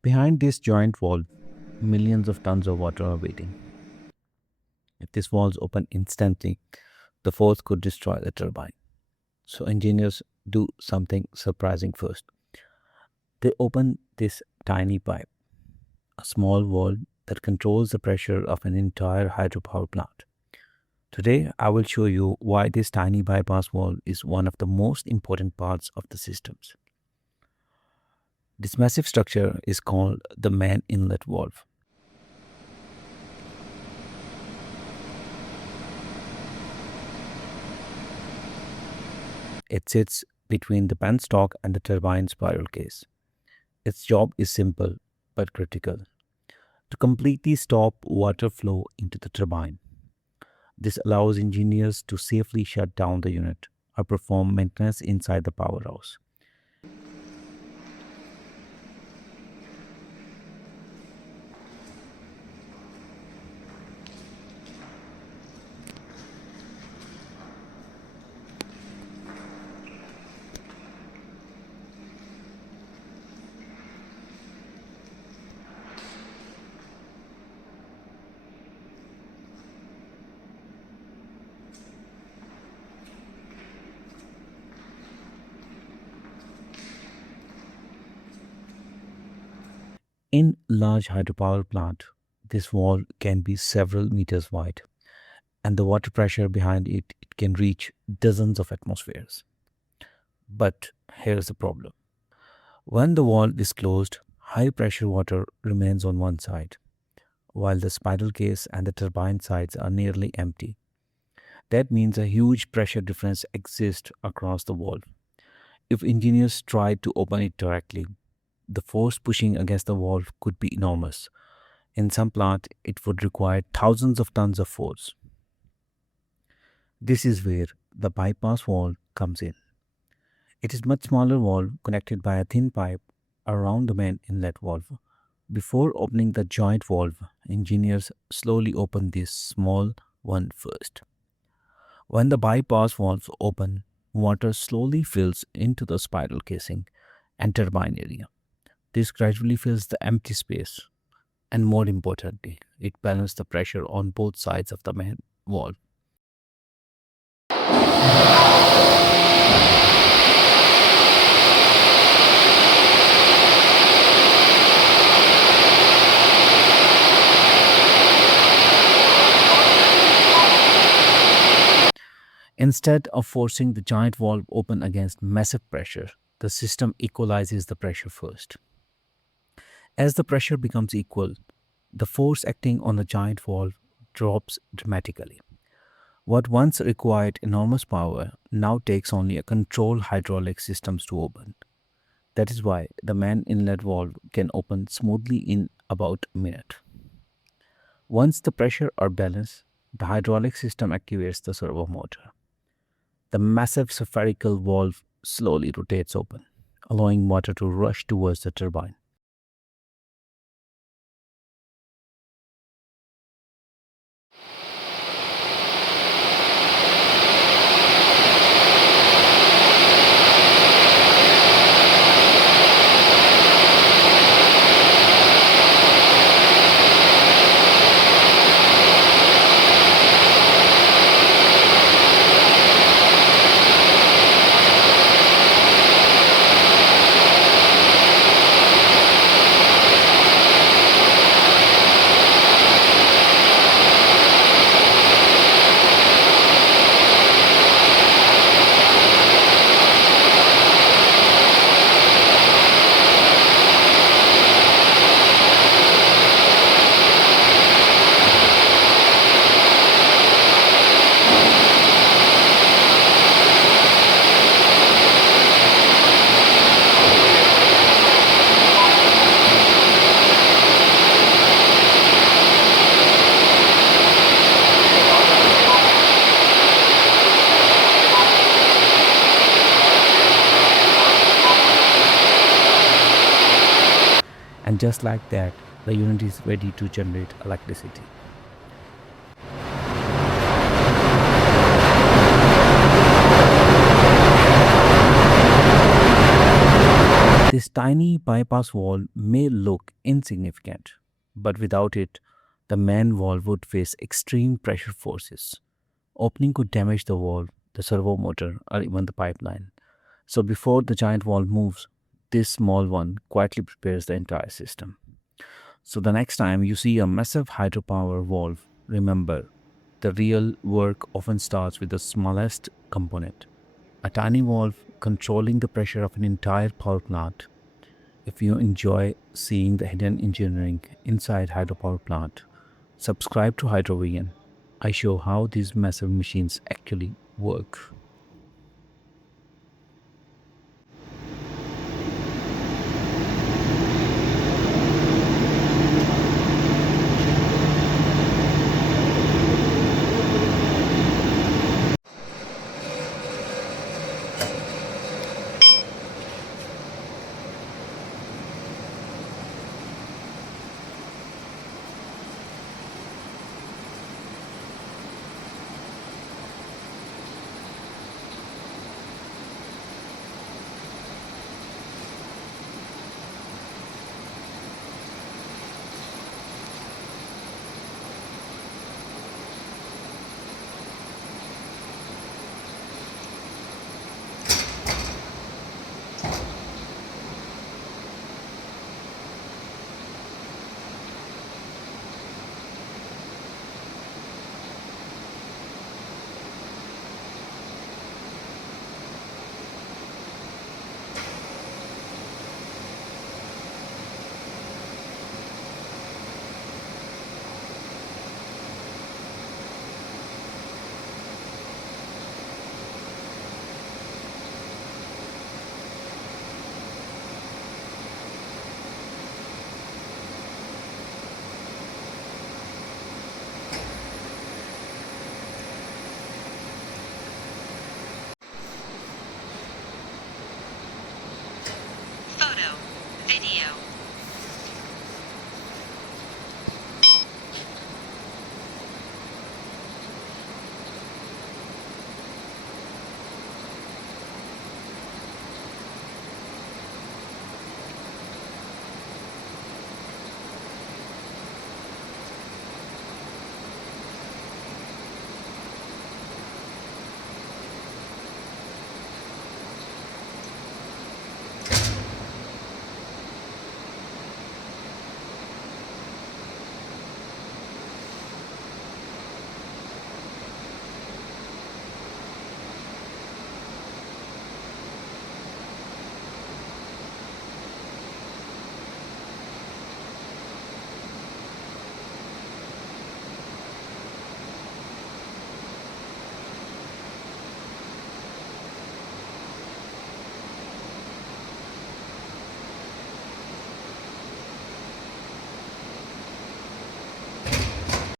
Behind this giant valve, millions of tons of water are waiting. If this valve open instantly, the force could destroy the turbine. So engineers do something surprising first. They open this tiny pipe, a small valve that controls the pressure of an entire hydropower plant. Today, I will show you why this tiny bypass valve is one of the most important parts of the systems. This massive structure is called the main inlet valve. It sits between the penstock and the turbine spiral case. Its job is simple but critical to completely stop water flow into the turbine. This allows engineers to safely shut down the unit or perform maintenance inside the powerhouse. In large hydropower plant, this valve can be several meters wide, and the water pressure behind it can reach dozens of atmospheres. But here's the problem. When the valve is closed, high pressure water remains on one side, while the spiral case and the turbine sides are nearly empty. That means a huge pressure difference exists across the valve. If engineers tried to open it directly, the force pushing against the valve could be enormous. In some plants, it would require thousands of tons of force. This is where the bypass valve comes in. It is much smaller valve connected by a thin pipe around the main inlet valve. Before opening the giant valve, engineers slowly open this small one first. When the bypass valves open, water slowly fills into the spiral casing and turbine area. This gradually fills the empty space, and more importantly, it balances the pressure on both sides of the main valve. Instead of forcing the giant valve open against massive pressure, the system equalizes the pressure first. As the pressure becomes equal, the force acting on the giant valve drops dramatically. What once required enormous power now takes only a controlled hydraulic systems to open. That is why the main inlet valve can open smoothly in about a minute. Once the pressure are balanced, the hydraulic system activates the servo motor. The massive spherical valve slowly rotates open, allowing water to rush towards the turbine. And just like that, the unit is ready to generate electricity. This tiny bypass valve may look insignificant, but without it, the main valve would face extreme pressure forces. Opening could damage the valve, the servo motor, or even the pipeline. So before the giant valve moves, this small one quietly prepares the entire system. So the next time you see a massive hydropower valve, remember the real work often starts with the smallest component, a tiny valve controlling the pressure of an entire power plant. If you enjoy seeing the hidden engineering inside hydropower plant, subscribe to Hydrovision. I show how these massive machines actually work.